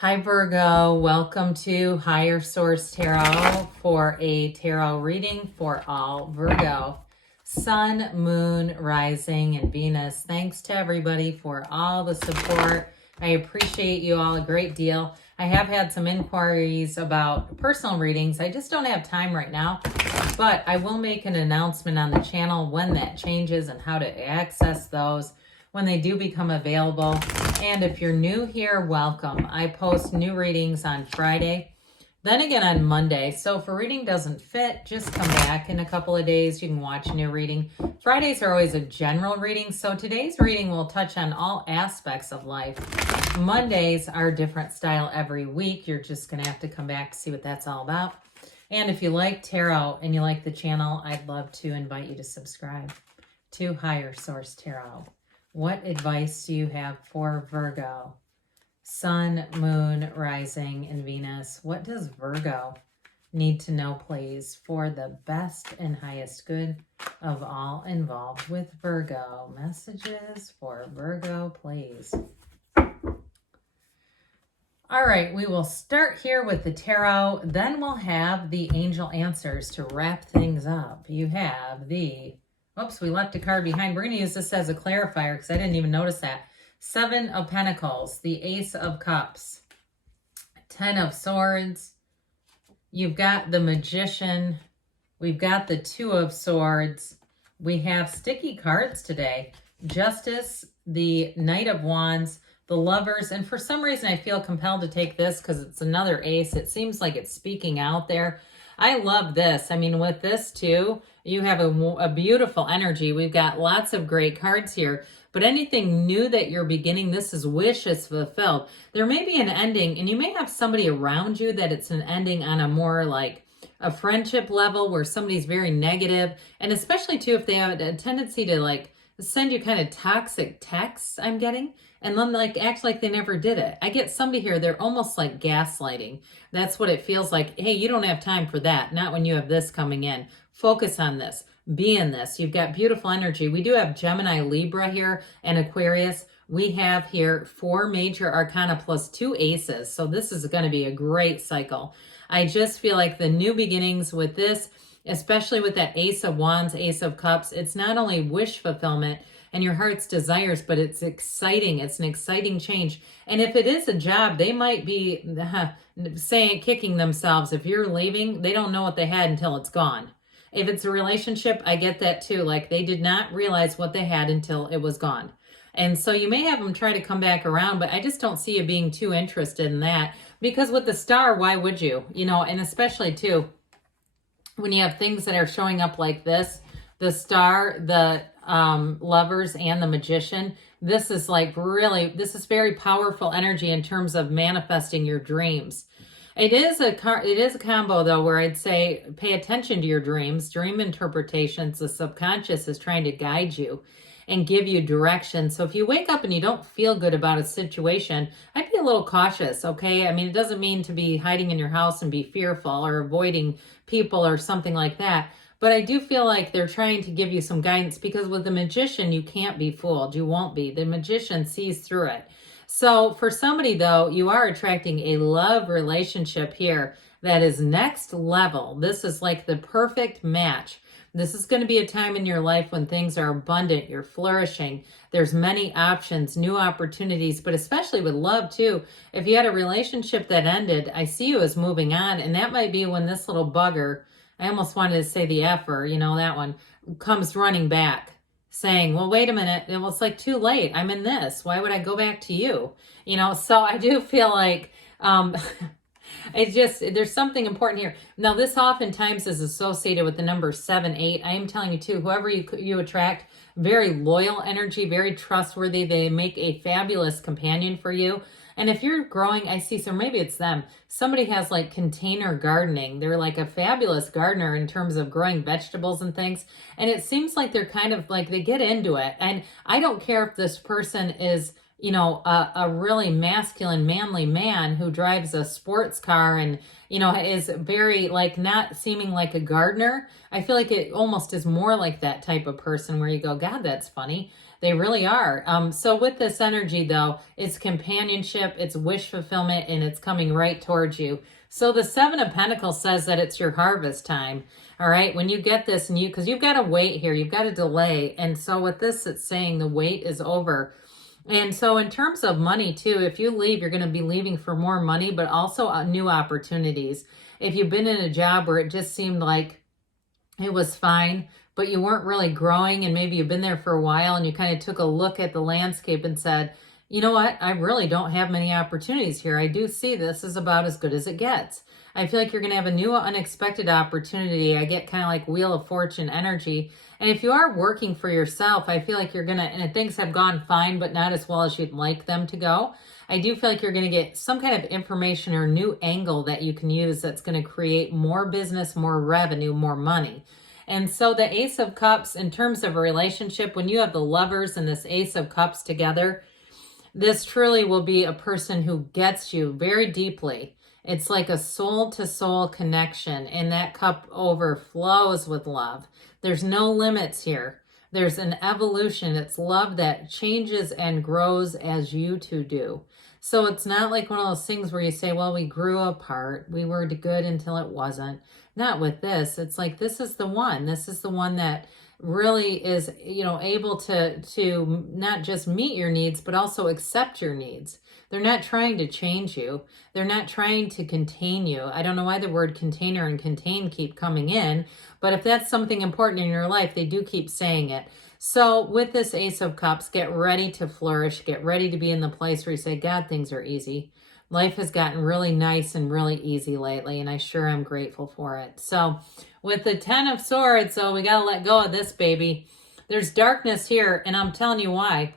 Hi Virgo, welcome to Higher Source Tarot for a tarot reading for all Virgo. Sun, Moon, Rising, and Venus. Thanks to everybody for all the support. I appreciate you all a great deal. I have had some inquiries about personal readings. I just don't have time right now, but I will make an announcement on the channel when that changes and how to access those when they do become available. And if you're new here, welcome. I post new readings on Friday, then again on Monday. So if a reading doesn't fit, just come back in a couple of days. You can watch a new reading. Fridays are always a general reading, so today's reading will touch on all aspects of life. Mondays are a different style every week. You're just going to have to come back to see what that's all about. And if you like tarot and you like the channel, I'd love to invite you to subscribe to Higher Source Tarot. What advice do you have for Virgo? Sun, Moon, Rising, and Venus. What does Virgo need to know, please, for the best and highest good of all involved with Virgo? Messages for Virgo, please. All right, we will start here with the tarot. Then we'll have the angel answers to wrap things up. You have the... Oops, we left a card behind. We're going to use this as a clarifier because I didn't even notice that. 7 of Pentacles, the Ace of Cups, 10 of Swords. You've got the Magician. We've got the 2 of Swords. We have sticky cards today. Justice, the Knight of Wands, the Lovers. And for some reason, I feel compelled to take this because it's another ace. It seems like it's speaking out there. I love this. I mean, with this too, you have a beautiful energy. We've got lots of great cards here, but anything new that you're beginning, this is wishes fulfilled. There may be an ending, and you may have somebody around you that it's an ending on a more like a friendship level where somebody's very negative, and especially too if they have a tendency to like send you kind of toxic texts, I'm getting, and then like act like they never did it. I get somebody here, they're almost like gaslighting. That's what it feels like. Hey, you don't have time for that. Not when you have this coming in. Focus on this. Be in this. You've got beautiful energy. We do have Gemini, Libra here, and Aquarius. We have here 4 major arcana plus 2 aces. So this is going to be a great cycle. I just feel like the new beginnings with this, especially with that Ace of Wands, Ace of Cups, it's not only wish fulfillment and your heart's desires, but it's exciting. It's an exciting change. And if it is a job, they might be kicking themselves. If you're leaving, they don't know what they had until it's gone. If it's a relationship, I get that too. Like they did not realize what they had until it was gone. And so you may have them try to come back around, but I just don't see you being too interested in that. Because with the Star, why would you? You know, and especially too, when you have things that are showing up like this, the Star, the Lovers, and the Magician, this is like really, this is very powerful energy in terms of manifesting your dreams. It is a combo though, where I'd say pay attention to your dreams, dream interpretations. The subconscious is trying to guide you and give you direction. So if you wake up and you don't feel good about a situation, I'd be a little cautious, okay? I mean, it doesn't mean to be hiding in your house and be fearful or avoiding people or something like that. But I do feel like they're trying to give you some guidance because with the Magician, you can't be fooled. You won't be. The Magician sees through it. So for somebody, though, you are attracting a love relationship here that is next level. This is like the perfect match. This is going to be a time in your life when things are abundant. You're flourishing. There's many options, new opportunities, but especially with love, too. If you had a relationship that ended, I see you as moving on, and that might be when this little bugger, I almost wanted to say the F-er, you know, that one, comes running back. Saying, well, wait a minute. Well, it's like too late. I'm in this. Why would I go back to you? You know, so I do feel like it's just, there's something important here. Now, this oftentimes is associated with the number 7, 8. I am telling you too, whoever you attract, very loyal energy, very trustworthy. They make a fabulous companion for you. And if you're growing, I see, so maybe it's them. Somebody has like container gardening. They're like a fabulous gardener in terms of growing vegetables and things. And it seems like they're kind of like, they get into it. And I don't care if this person is, you know, a really masculine, manly man who drives a sports car and, you know, is very like not seeming like a gardener. I feel like it almost is more like that type of person where you go, God, that's funny. They really are. So with this energy, though, it's companionship, it's wish fulfillment, and it's coming right towards you. So the Seven of Pentacles says that it's your harvest time. All right, when you get this, and because you've got to wait here, you've got to delay. And so with this, it's saying the wait is over. And so in terms of money too, if you leave, you're going to be leaving for more money, but also new opportunities. If you've been in a job where it just seemed like it was fine, but you weren't really growing, and maybe you've been there for a while and you kind of took a look at the landscape and said, you know what, I really don't have many opportunities here. I do see this is about as good as it gets. I feel like you're going to have a new unexpected opportunity. I get kind of like Wheel of Fortune energy. And if you are working for yourself, I feel like you're going to, and things have gone fine, but not as well as you'd like them to go. I do feel like you're going to get some kind of information or new angle that you can use that's going to create more business, more revenue, more money. And so the Ace of Cups, in terms of a relationship, when you have the Lovers and this Ace of Cups together, this truly will be a person who gets you very deeply. It's like a soul-to-soul connection, and that cup overflows with love. There's no limits here. There's an evolution. It's love that changes and grows as you two do. So it's not like one of those things where you say, well, we grew apart. We were good until it wasn't. Not with this. It's like, this is the one. This is the one that really is, able to not just meet your needs, but also accept your needs. They're not trying to change you. They're not trying to contain you. I don't know why the word container and contain keep coming in, but if that's something important in your life, they do keep saying it. So with this Ace of Cups, get ready to flourish. Get ready to be in the place where you say, God, things are easy. Life has gotten really nice and really easy lately, and I sure am grateful for it. So with the Ten of Swords, so we got to let go of this baby. There's darkness here, and I'm telling you why.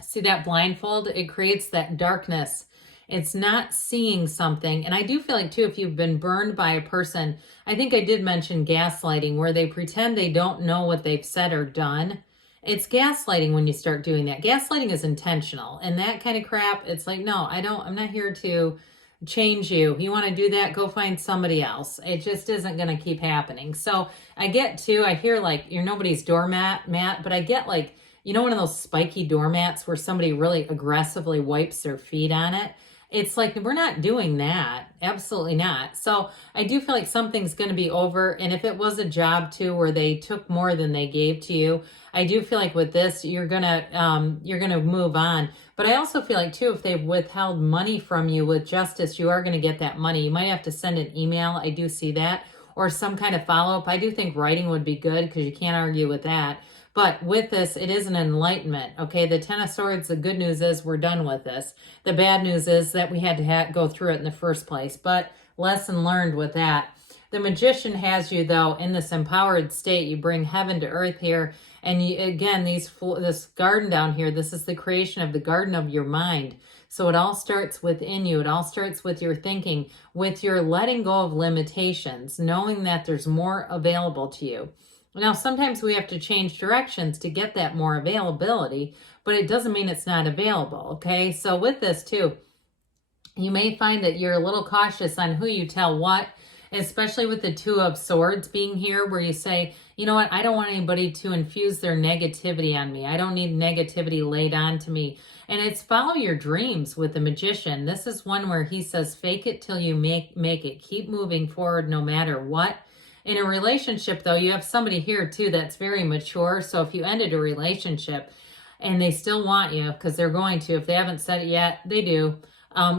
See that blindfold? It creates that darkness. It's not seeing something. And I do feel like, too, if you've been burned by a person, I think I did mention gaslighting, where they pretend they don't know what they've said or done. It's gaslighting when you start doing that. Gaslighting is intentional. And that kind of crap, it's like, no, I'm not here to change you. You want to do that, go find somebody else. It just isn't going to keep happening. So I get, too, I hear like, you're nobody's doormat, but I get like, one of those spiky doormats where somebody really aggressively wipes their feet on it. It's like, we're not doing that. Absolutely not. So I do feel like something's going to be over. And if it was a job too, where they took more than they gave to you, I do feel like with this, you're going to move on. But I also feel like too, if they've withheld money from you with justice, you are going to get that money. You might have to send an email. I do see that, or some kind of follow-up. I do think writing would be good because you can't argue with that. But with this, it is an enlightenment, okay? The Ten of Swords, the good news is we're done with this. The bad news is that we had to go through it in the first place. But lesson learned with that. The Magician has you, though, in this empowered state. You bring heaven to earth here. And you, again, this garden down here, this is the creation of the garden of your mind. So it all starts within you. It all starts with your thinking, with your letting go of limitations, knowing that there's more available to you. Now, sometimes we have to change directions to get that more availability, but it doesn't mean it's not available, okay? So with this too, you may find that you're a little cautious on who you tell what, especially with the Two of Swords being here, where you say, you know what, I don't want anybody to infuse their negativity on me. I don't need negativity laid on to me. And it's follow your dreams with the Magician. This is one where he says, fake it till you make it. Keep moving forward no matter what. In a relationship, though, you have somebody here, too, that's very mature. So if you ended a relationship and they still want you, because they're going to, if they haven't said it yet, they do.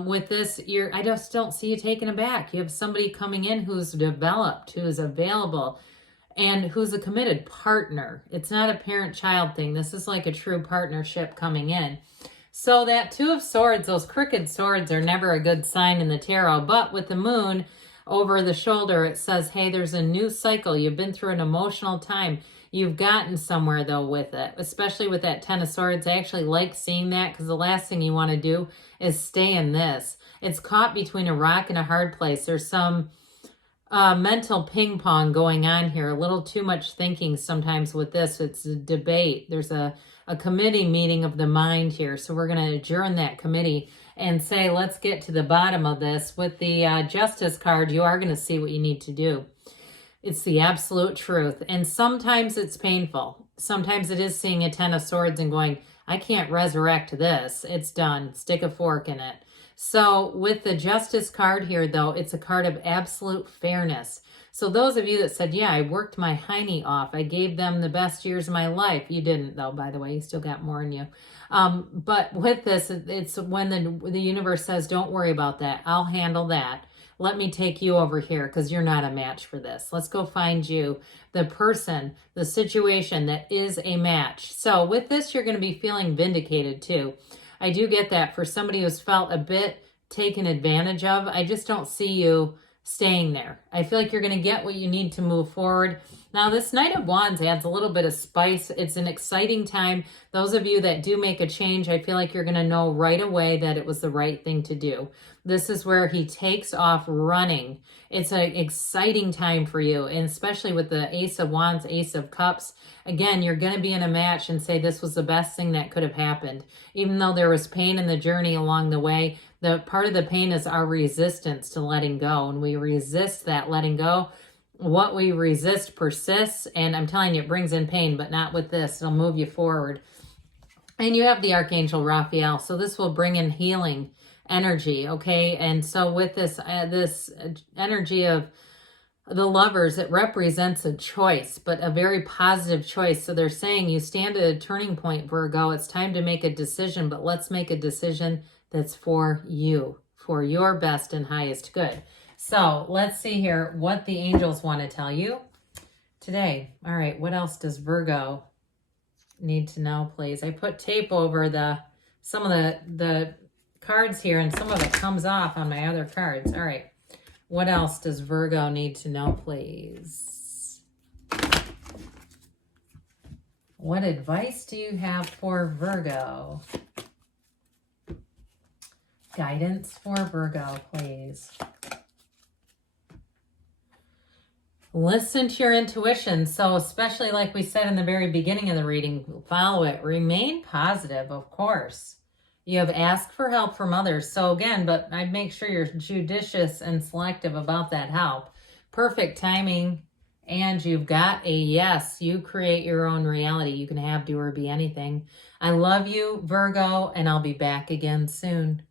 With this, I just don't see you taking it back. You have somebody coming in who's developed, who's available, and who's a committed partner. It's not a parent-child thing. This is like a true partnership coming in. So that Two of Swords, those crooked swords are never a good sign in the tarot. But with the Moon over the shoulder, it says, hey, there's a new cycle. You've been through an emotional time. You've gotten somewhere, though, with it, especially with that Ten of Swords. I actually like seeing that because the last thing you want to do is stay in this. It's caught between a rock and a hard place. There's some mental ping pong going on here, a little too much thinking sometimes with this. It's a debate. There's a committee meeting of the mind here. So we're going to adjourn that committee and say, let's get to the bottom of this. With the Justice card, you are going to see what you need to do. It's the absolute truth. And sometimes it's painful. sometimes it is seeing a 10 of Swords and going, I can't resurrect this. It's done. Stick a fork in it. So with the Justice card here, though, it's a card of absolute fairness. So those of you that said, yeah, I worked my hiney off. I gave them the best years of my life. You didn't, though, by the way. You still got more in you. But with this, it's when the universe says, don't worry about that. I'll handle that. Let me take you over here because you're not a match for this. Let's go find you the person, the situation that is a match. So with this, you're going to be feeling vindicated too. I do get that for somebody who's felt a bit taken advantage of. I just don't see you staying there. I feel like you're going to get what you need to move forward. Now, this Knight of Wands adds a little bit of spice. It's an exciting time. Those of you that do make a change, I feel like you're going to know right away that it was the right thing to do. This is where he takes off running. It's an exciting time for you, and especially with the Ace of Wands, Ace of Cups. Again, you're going to be in a match and say this was the best thing that could have happened. Even though there was pain in the journey along the way, the part of the pain is our resistance to letting go. And we resist that letting go. What we resist persists. And I'm telling you, it brings in pain, but not with this. It'll move you forward. And you have the Archangel Raphael. So this will bring in healing energy, okay? And so with this, this energy of the Lovers, it represents a choice, but a very positive choice. So they're saying you stand at a turning point, Virgo. It's time to make a decision, but let's make a decision that's for you, for your best and highest good. So let's see here what the angels want to tell you today. All right, what else does Virgo need to know, please? I put tape over some of the cards here, and some of it comes off on my other cards. All right. What else does Virgo need to know, please? What advice do you have for Virgo? Guidance for Virgo, please. Listen to your intuition. So especially like we said in the very beginning of the reading, follow it. Remain positive, of course. You have asked for help from others. So again, but I'd make sure you're judicious and selective about that help. Perfect timing. And you've got a yes. You create your own reality. You can have, do, or be anything. I love you, Virgo, and I'll be back again soon.